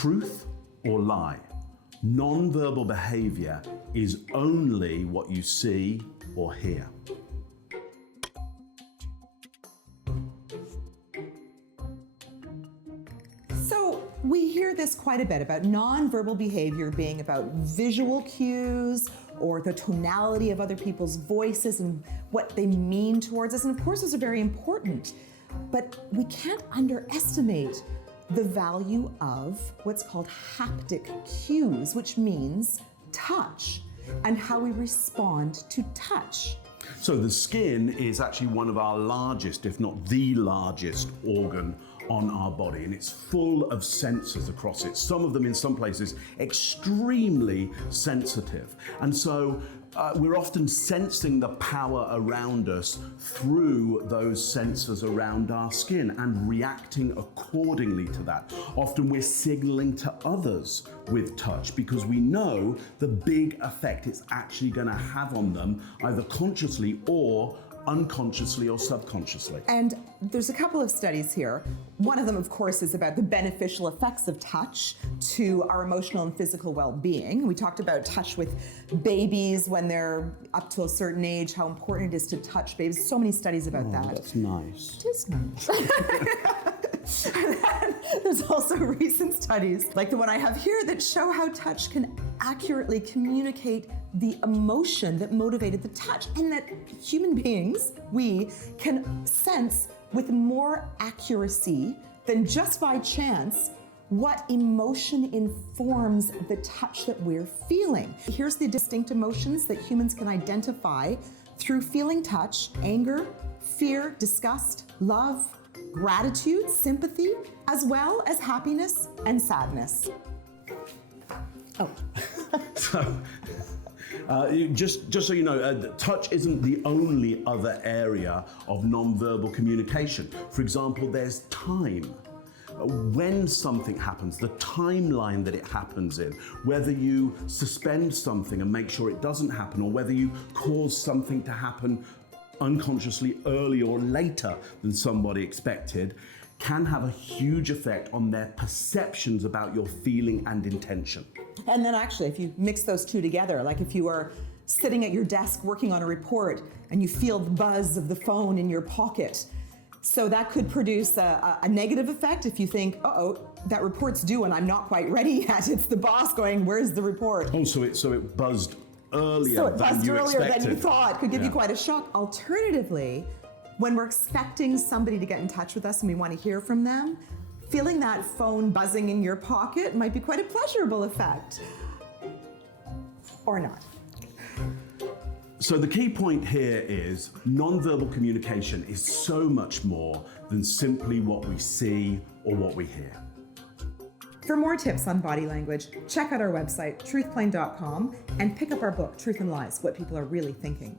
Truth or lie? Nonverbal behavior is only what you see or hear. So we hear this quite a bit about nonverbal behavior being about visual cues or the tonality of other people's voices and what they mean towards us. And of course, those are very important, but we can't underestimate the value of what's called haptic cues, which means touch and how we respond to touch. So the skin is actually one of our largest, if not the largest organ on our body, and it's full of sensors across it. Some of them in some places extremely sensitive. And so we're often sensing the power around us through those sensors around our skin and reacting accordingly to that. Often we're signaling to others with touch because we know the big effect it's actually going to have on them, either consciously or unconsciously or subconsciously. And there's a couple of studies here. One of them, of course, is about the beneficial effects of touch to our emotional and physical well-being. We talked about touch with babies when they're up to a certain age, how important it is to touch babies. So many studies about that. That's nice. It is nice. And then there's also recent studies, like the one I have here, that show how touch can accurately communicate the emotion that motivated the touch, and that human beings, we can sense with more accuracy than just by chance what emotion informs the touch that we're feeling. Here's the distinct emotions that humans can identify through feeling touch: anger, fear, disgust, love, gratitude, sympathy, as well as happiness and sadness. Oh. So, just so you know, touch isn't the only other area of nonverbal communication. For example, there's time. When something happens, the timeline that it happens in, whether you suspend something and make sure it doesn't happen, or whether you cause something to happen unconsciously earlier or later than somebody expected, can have a huge effect on their perceptions about your feeling and intention. And then actually, if you mix those two together, like if you are sitting at your desk working on a report and you feel the buzz of the phone in your pocket, so that could produce a negative effect if you think, uh-oh, that report's due and I'm not quite ready yet. It's the boss going, where's the report? Oh, so it buzzed earlier so it than buzzed you earlier expected. than you thought. Could give you quite a shock. Alternatively, when we're expecting somebody to get in touch with us and we want to hear from them, feeling that phone buzzing in your pocket might be quite a pleasurable effect. Or not. So the key point here is nonverbal communication is so much more than simply what we see or what we hear. For more tips on body language, check out our website, truthplain.com, and pick up our book, Truth and Lies: What People Are Really Thinking.